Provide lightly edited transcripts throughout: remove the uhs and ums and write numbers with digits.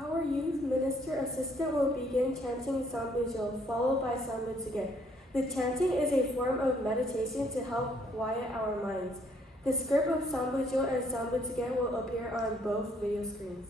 Our youth minister assistant will begin chanting Sambujo, followed by Sambutsuge. The chanting is a form of meditation to help quiet our minds. The script of Sambujo and Sambutsuge will appear on both video screens.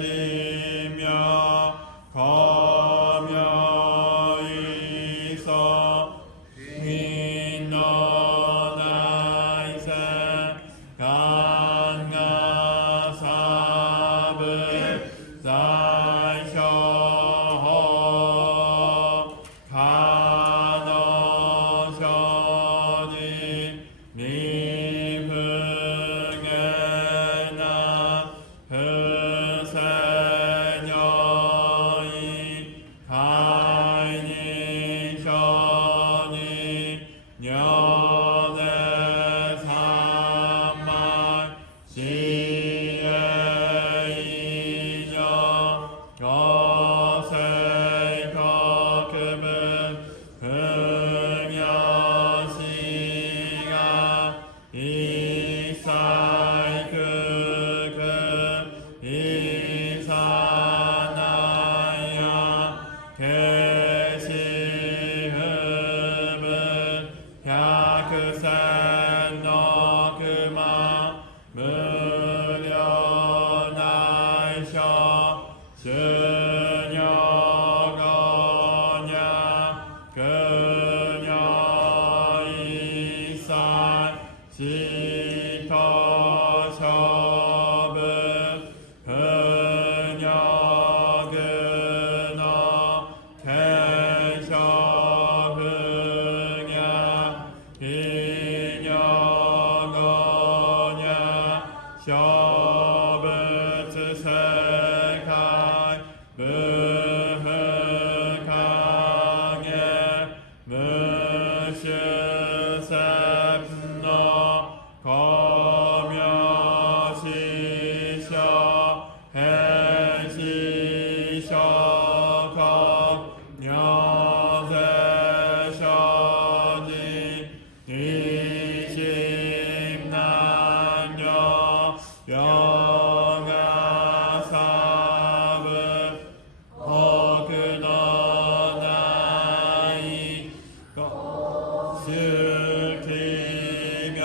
지혜지며 거며 있어 윈너나이세 강가사브 사이셔 가너셔니 미흥에나 흐세녀이 가이니셔니 녀대삼만 지혜이녀 여세거급은 흥여시가 이사이크그 이사나야 계시흠은 야크센너그마 무려나이셔 스녀거냐 그녀 이사 지터셔브 그녀 그너 계셔흥야 비녀거냐 셔브트세카이 무흑강에 무슈세프너 거며시셔 해시셔 녀세셔니 이십난녀 영아사브 어그너나이 슬키며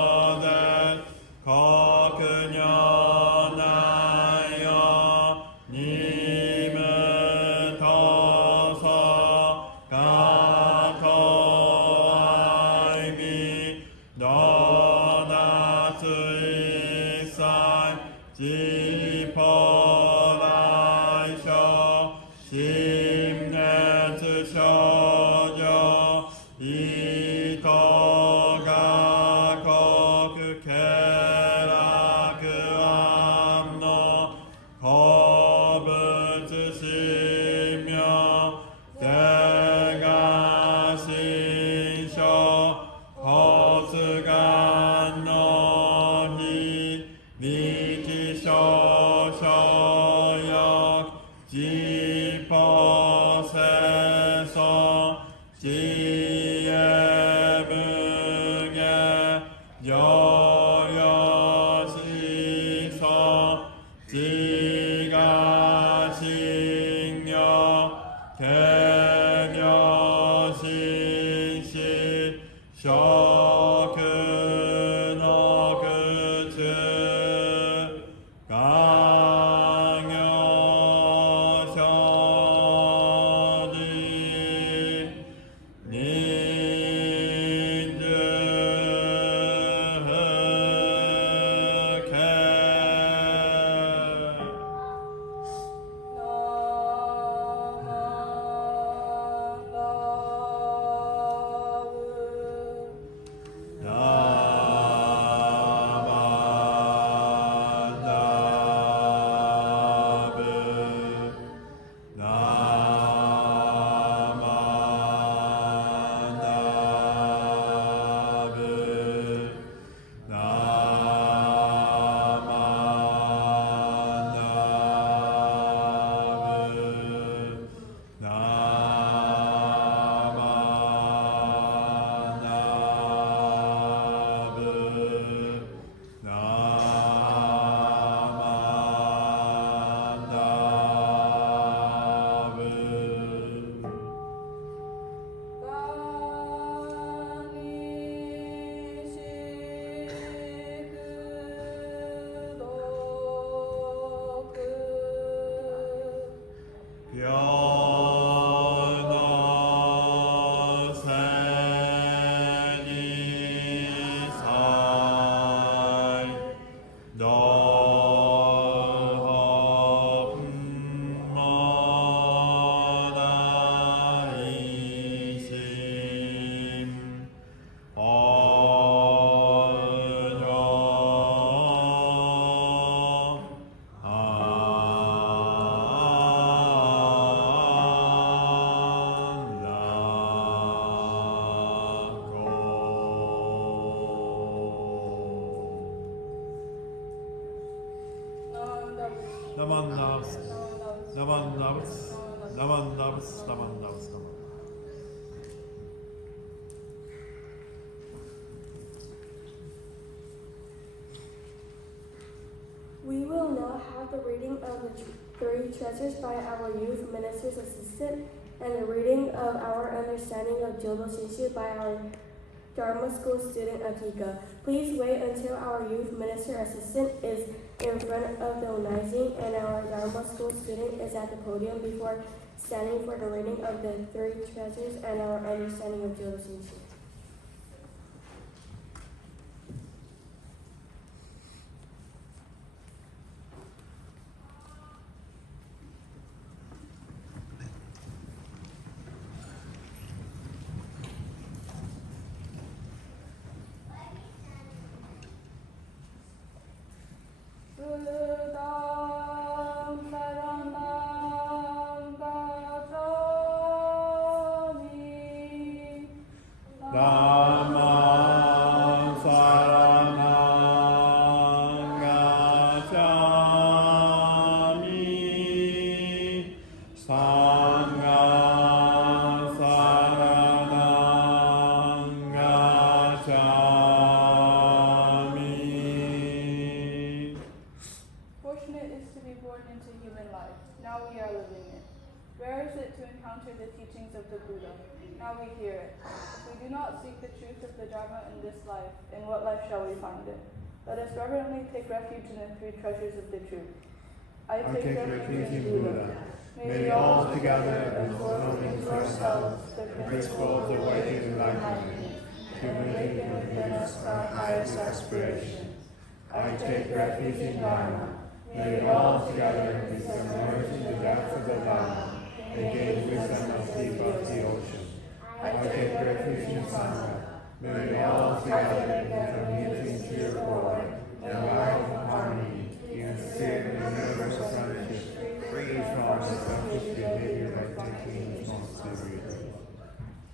너여겨된 거그녀나여 님은 더서 가토아이미 너나트이산 지퍼라이셔 심내트셔여 이터가 거그케라 그암너 겁을 드시며 대가 신셔 거스가 너희 니키셔 Naman Navs, Naman Navs, Naman Navs, Naman Navs, Naman. We will now have the reading of the three treasures by our youth minister's assistant and the reading of our understanding of Jodo Shinshu by our Dharma School student Akika. Please wait until our youth minister assistant is in front of the onizing and our Dharma School student is at the podium before standing for the reading of the three treasures and our understanding of Jodo Shinshu. Fortunate is to be born into human life. Now we are living it. Rare is it to encounter the teachings of the Buddha. Now we hear it. If we do not seek the truth of the Dharma in this life, in what life shall we find it? Let us reverently take refuge in the three treasures of the truth. I take refuge in Buddha. May we all together absorb into ourselves the principle of the way of enlightenment, to awaken within us our highest aspiration. I take refuge in Dharma. May we all together be submerged in the depths of the Dharma and gain wisdom as deep as the ocean. I take refuge in Sangha. May we all together become unity in pure accord and life in harmony, in spirit and universal friendship, free from selfish behavior by taking responsibility.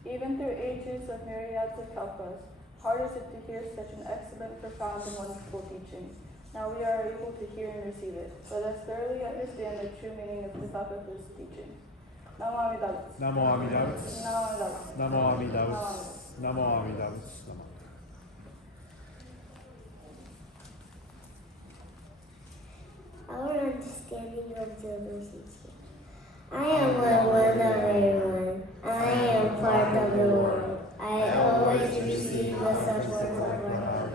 Even through ages of myriads of kalpas, hard is it to hear such an excellent, profound, and wonderful teaching. Now we are able to hear and receive it. Let us thoroughly understand the true meaning of Tathagata's teaching. Namo Amida Butsu. Namo Amida Butsu. Namo Amida Butsu. Namo Amida Butsu. Namo Amida Butsu. Our understanding of Jodo Shinshu. I am one of everyone. I am part of the world. I always receive the support from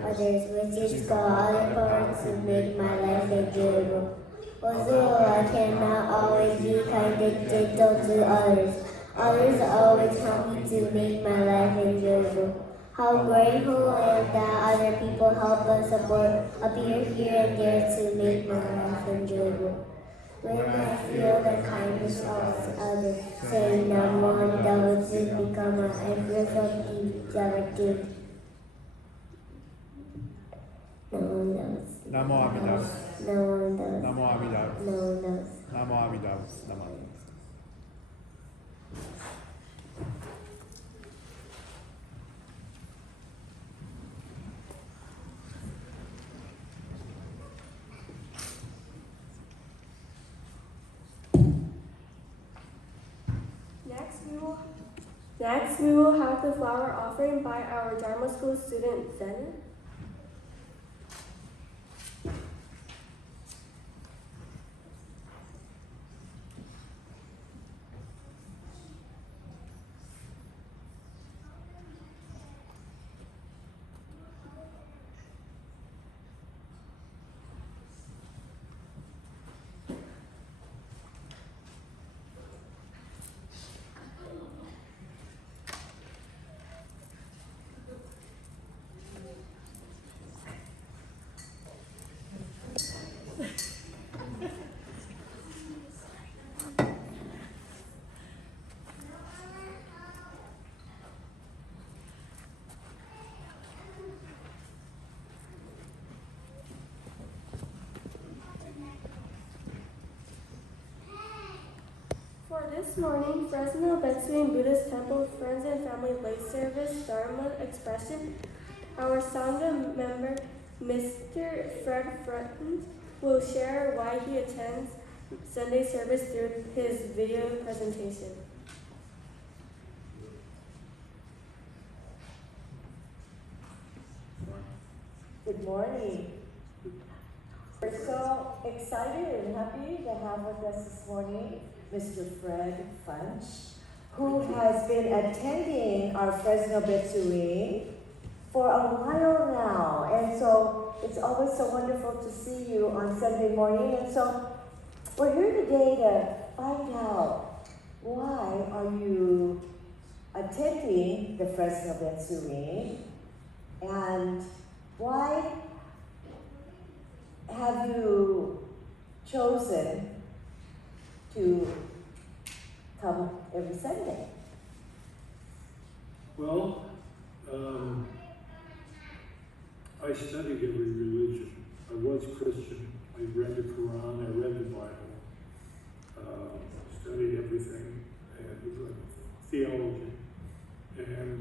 others, which is the other power to make my life enjoyable. Although I cannot always be kind and gentle to others, others always help me to make my life enjoyable. How grateful I am that other people help and support appear here and there to make my life enjoyable. When I feel the kindness of others, saying Namo Amida Butsu become an empress of deep gratitude. Namo Amida Butsu. Namo Amida Butsu. Namo Amida Butsu. Namo. Next, we will have the flower offering by our Dharma School student Zen. For this morning, Fresno Betsuin Buddhist Temple Friends and Family Late Service Dharma Expression, our Sangha member, Mr. Fred Fretton, will share why he attends Sunday service through his video presentation. Good morning. We're so excited and happy to have with us this morning Mr. Fred Funch, who has been attending our Fresno Betsuin for a while now. And so it's always so wonderful to see you on Sunday morning. And so we're here today to find out, why are you attending the Fresno Betsuin? And why have you chosen to come every Sunday? Well, I studied every religion. I was Christian. I read the Quran, I read the Bible, studied everything, and like theology. And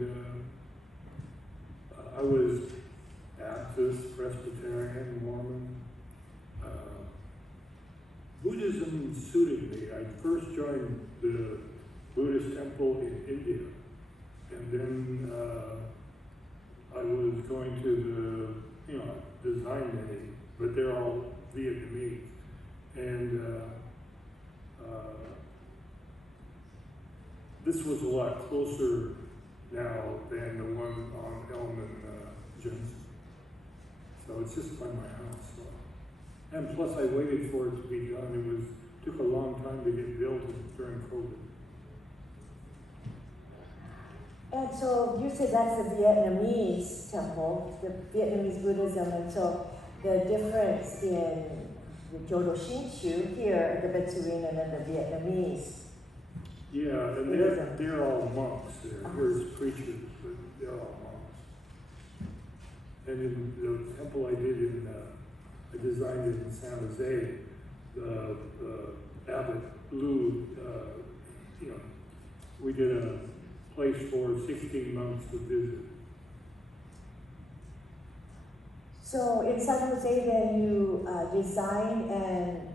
I was Baptist, Presbyterian, Mormon. Buddhism suited me. I first joined the Buddhist temple in India, and then I was going to the design meeting, but they're all Vietnamese. And this was a lot closer now than the one on Elm and Johnson. So it's just by my house. So. And plus I waited for it to be done. It took a long time to get built during COVID. And so you said that's the Vietnamese temple, the Vietnamese Buddhism, and so the difference in the Jodo Shinshu here, the Betsuin, and then the Vietnamese. Yeah, and they're all monks there. There's preachers, but they're all monks. And in the temple I designed it in San Jose, the abbot Lou, we did a place for 16 months to visit. So in San Jose, then you designed and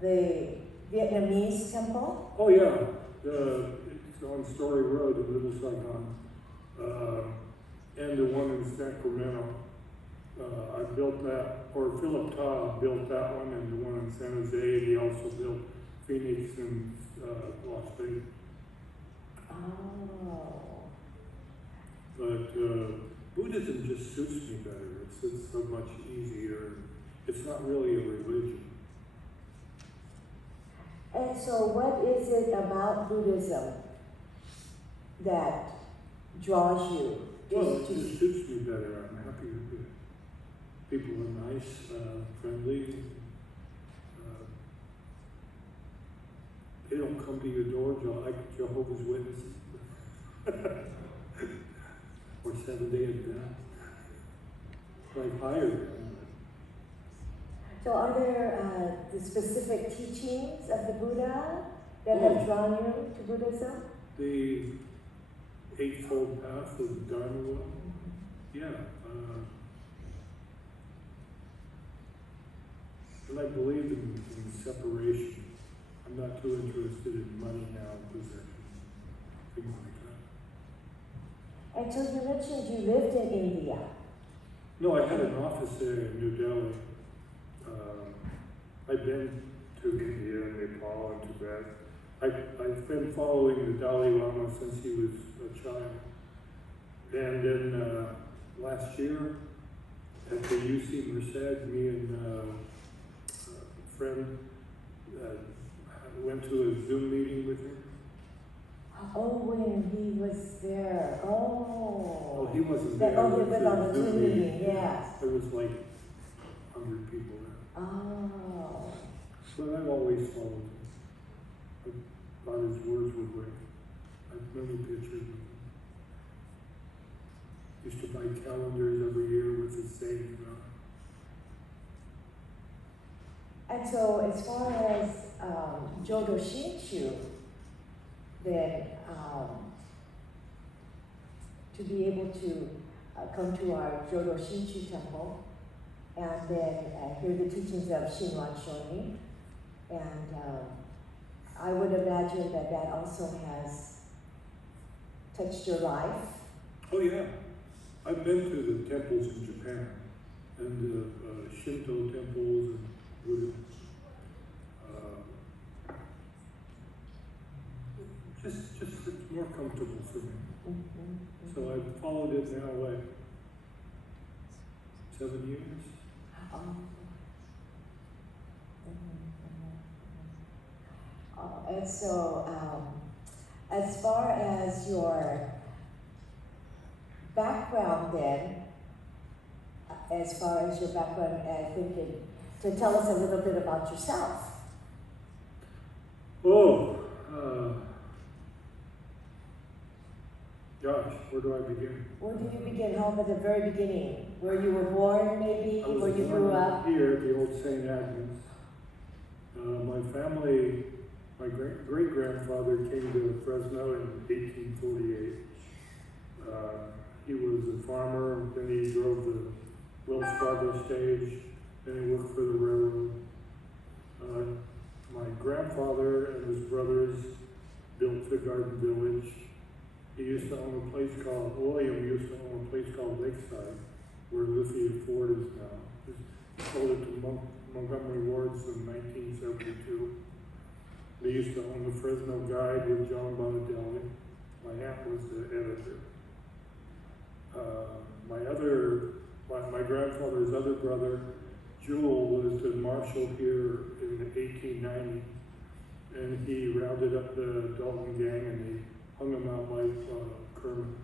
the Vietnamese temple? Oh yeah, it's on Story Road in Little Saigon, and the one in Sacramento. I built that, or Philip Ta built that one, and the one in San Jose. He also built Phoenix and Las Vegas. Oh. But Buddhism just suits me better. It's so much easier. It's not really a religion. And so what is it about Buddhism that draws you? Well, it just suits me better. I'm happy with it. People are nice, friendly. They don't come to your door like Jehovah's Witnesses or Seventh-day Adventists. Like higher them. So are there the specific teachings of the Buddha that have drawn you to Buddhism? The Eightfold Path of the Dharma. Yeah. And I believe in separation. I'm not too interested in money now, possessions, things like that. And so you mentioned you lived in India. No, I had an office there in New Delhi. I've been to India and Nepal and Tibet. I've been following the Dalai Lama since he was a child. And then last year at the UC Merced, me and a friend went to a Zoom meeting with him. Oh, when he was there. Oh. Oh, he wasn't there. Oh, he was on the Zoom meeting, yeah. There was like 100 people there. Oh. But I've always followed him. I thought his words were great. I've many pictures of him. Used to buy calendars every year with his saying on. And so as far as Jodo Shinshu, then to be able to come to our Jodo Shinshu temple and then hear the teachings of Shinran Shoni, And I would imagine that that also has touched your life. Oh yeah, I've been to the temples in Japan, and the Shinto temples and Buddha. Just it's more comfortable for me. So I've followed it now, like 7 years. And so, as far as your background then, I think to tell us a little bit about yourself. Oh, gosh, where do I begin? Where do you begin? Home at the very beginning, where you were born, maybe, I was where you born grew up. here at the old St. Agnes. My family, my great-grandfather came to Fresno in 1848. He was a farmer, then he drove the Wells Fargo stage, then he worked for the railroad. My grandfather and his brothers built the Garden Village. He used to own a place called, William used to own a place called Lakeside, where Lithia Ford is now. He sold it to Montgomery Wards in 1972. They used to own the Fresno Guide with John Bonatelli. My aunt was the editor. My grandfather's other brother, Jewel, was the marshal here in 1890, and he rounded up the Dalton gang and he hung them out like Kermit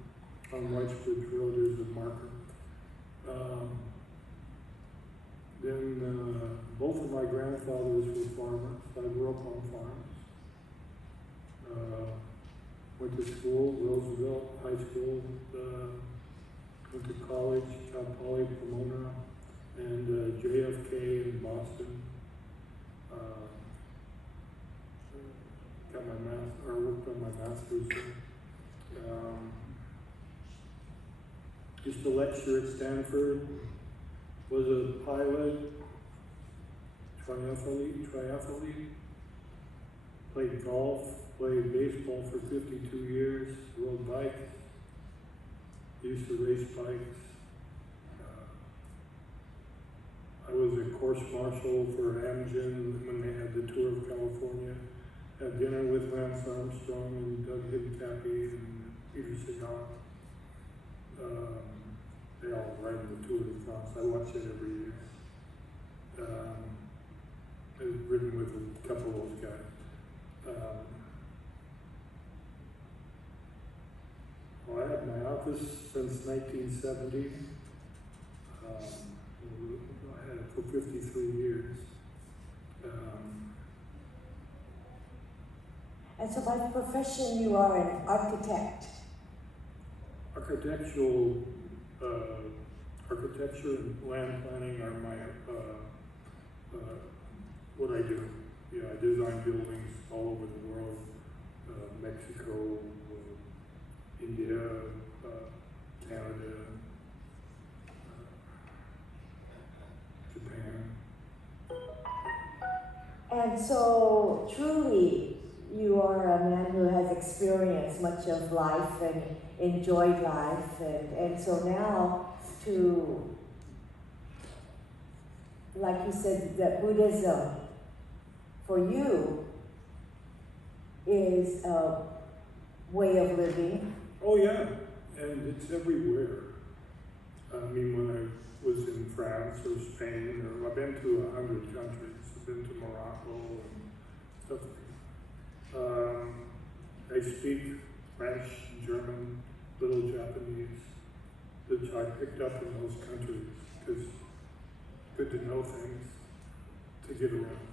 on Whitesbridge Road as a marker. Then both of my grandfathers were farmers. I grew up on farms. Went to school, Roosevelt High School, went to college, Cal Poly, Pomona, and JFK in Boston. Worked on my master's. Used to lecture at Stanford. Was a pilot, triathlete. Played golf, played baseball for 52 years, rode bikes. Used to race bikes. I was a course marshal for Amgen when they had the tour of California. Had dinner with Lance Armstrong and Doug Hincapie and Peter Sagan. They all ride the Tour de France. I watch it every year. I've ridden with a couple of those guys. Well, I had my office since 1970. I had it for 53 years. And so by profession, you are an architect. Architecture and land planning are my, what I do. Yeah, I design buildings all over the world. Mexico, India, Canada, Japan. And so truly, you are a man who has experienced much of life and enjoyed life. And so now to, like you said, that Buddhism for you is a way of living. Oh yeah, and it's everywhere. I mean, when I was in France or Spain, or I've been to 100 countries. I've been to Morocco and stuff like that. I speak French, German, little Japanese, which I picked up in those countries because it's good to know things to get around.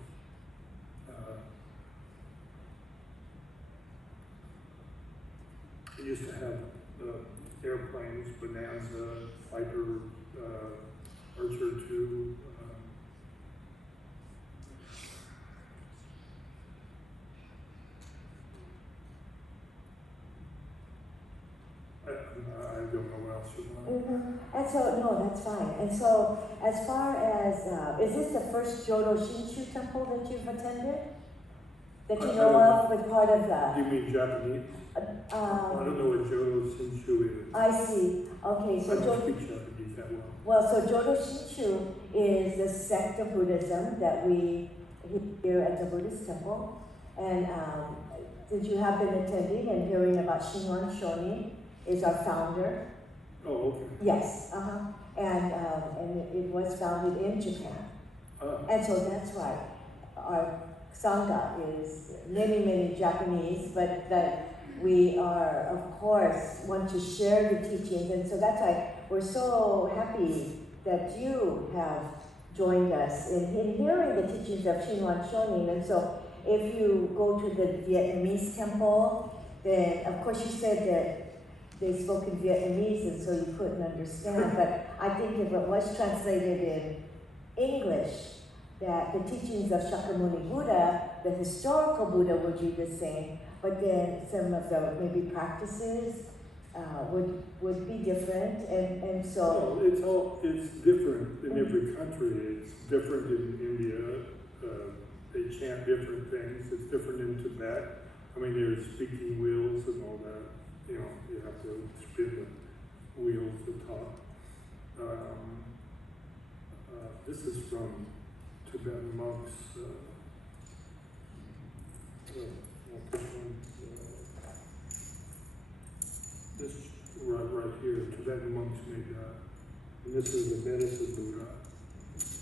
I used to have airplanes, Bonanza, Fighter, Archer 2. I don't know what else Astronaut. And so, no, that's fine. And so, as far as, is this the first Jodo Shinshu temple that you've attended? That you know of with part of You the, mean Japanese? I don't know what Jodo Shinshu is. I see. Okay, I so don't speak Japanese that well. well, so Jodo Shinshu is the sect of Buddhism that we here at the Buddhist temple. And since you have been attending and hearing about Shinran Shonin, is our founder. Oh, okay. Yes, and it was founded in Japan. And so that's why our Sangha is many Japanese, but that we are, of course, want to share the teachings. And so that's why we're so happy that you have joined us in hearing the teachings of Shinran Shonin. And so if you go to the Vietnamese temple, then of course you said that they spoke in Vietnamese and so you couldn't understand. But I think if it was translated in English, that the teachings of Shakyamuni Buddha, the historical Buddha, would be the same, but then some of the maybe practices would be different, and so. Well, it's different in every country. It's different in India. They chant different things. It's different in Tibet. I mean, there's speaking wheels and all that. You know, you have to spin the wheels to talk. This is from Tibetan monks. This right here, Tibetan monks made that. And this is the medicine Buddha.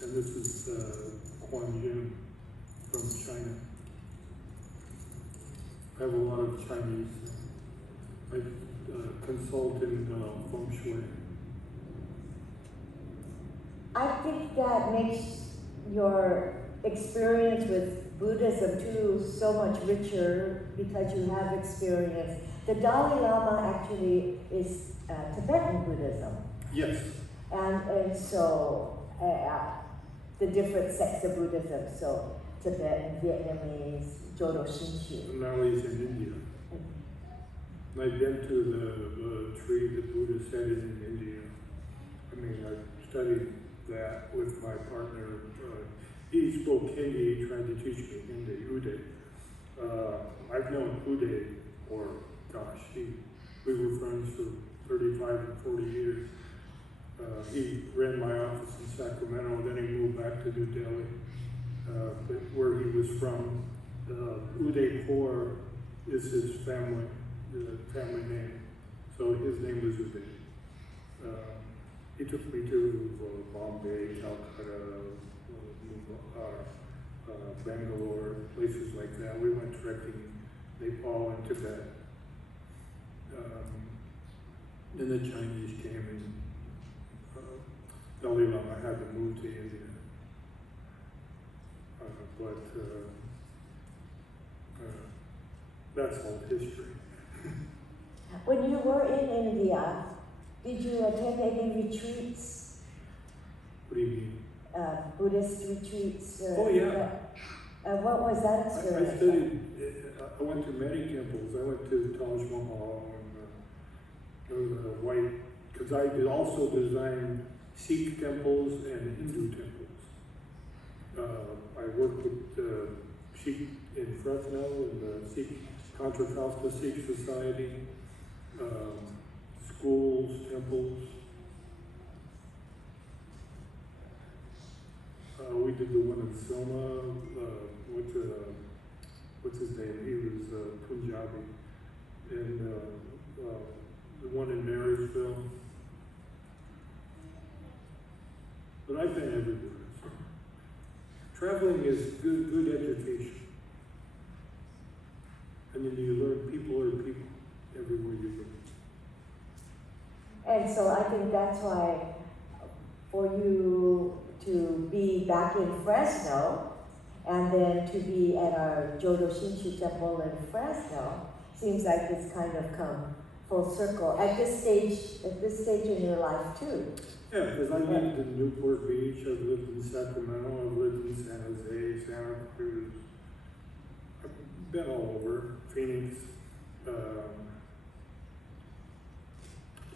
And this is Kuan Yin from China. I have a lot of Chinese. I consult in feng shui. I think that makes your experience with Buddhism too so much richer because you have experience. The Dalai Lama actually is Tibetan Buddhism. Yes. And so the different sects of Buddhism, so Tibetan, Vietnamese, Jodo Shinshu. Now he's in India. I've been to the tree that Buddha said in India. I mean, I studied that with my partner. He spoke Hindi, he tried to teach me Hindi, Uday. I've known Uday for, gosh, we were friends for 35 and 40 years. He ran my office in Sacramento, then he moved back to New Delhi, but where he was from. Uday Kaur is his family name, so his name was Uday. He took me to Bombay, Calcutta, Bangalore, places like that. We went trekking, Nepal and Tibet. Then the Chinese came and Dalai Lama had to move to India. That's all history. When you were in India, did you attend any retreats? What do you mean? Buddhist retreats? Oh, yeah. What was that I experience? studied, I went to many temples. I went to Taj Mahal and there was a white, because I also designed Sikh temples and Hindu temples. I worked with Sikh in Fresno and the Sikh Contra Costa Sikh Society, schools, temples. We did the one in Selma. What's his name? He was Punjabi. And the one in Marysville. But I've been everywhere. Traveling is good education. And then you learn people are people everywhere you go. And so I think that's why for you to be back in Fresno and then to be at our Jodo Shinshu temple in Fresno seems like it's kind of come full circle at this stage in your life too. Yeah, because I lived in Newport Beach, I've lived in Sacramento, I've lived in San Jose, Santa Cruz. I've been all over, Phoenix.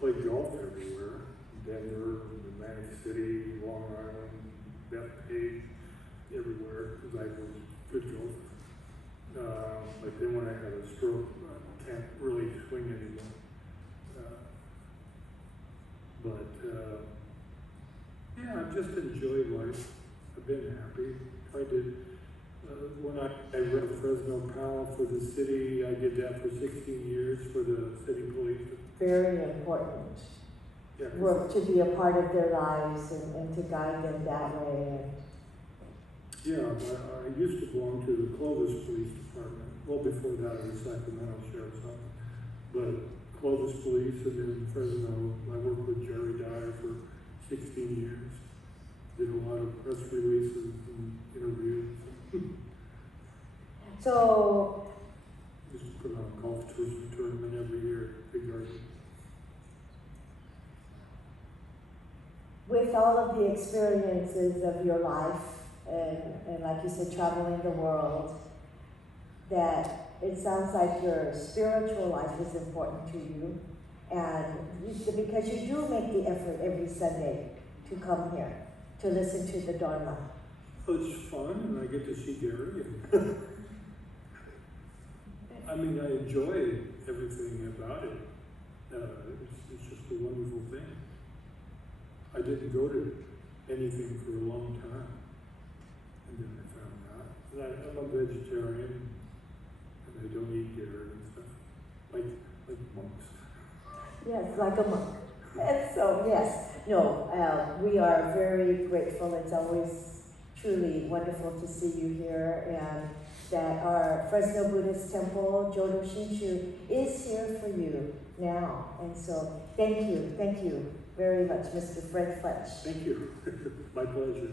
played golf everywhere. Denver, Atlantic City, Long Island, Bethpage, everywhere, because I was a good golfer. But then when I had a stroke, I can't really swing anymore. Yeah, I've just enjoyed life. I've been happy. Tried to, when I ran Fresno PAL for the city, I did that for 16 years for the city police. Very important Yeah, work to be a part of their lives and to guide them that way. yeah, I used to belong to the Clovis Police Department. Well, before that, I was Sacramento Sheriff's Office. But Clovis Police and then Fresno, I worked with Jerry Dyer for 16 years. Did a lot of press releases and interviews. So, Used to put on a golf tournament every year at Big Garden. with all of the experiences of your life, and like you said, traveling the world, that it sounds like your spiritual life is important to you, and because you do make the effort every Sunday to come here, to listen to the Dharma. Oh, it's fun, and I get to see Gary. I mean, I enjoy everything about it. It's just a wonderful thing. I didn't go to anything for a long time, and then I found out. And I'm a vegetarian, and I don't eat dairy and stuff, like monks. Yes, like a monk. And so, yes, no, we are very grateful. It's always truly wonderful to see you here, and that our Fresno Buddhist Temple, Jodo Shinshu, is here for you now. And so, thank you very much, Mr. Fred Fletch. Thank you. My pleasure.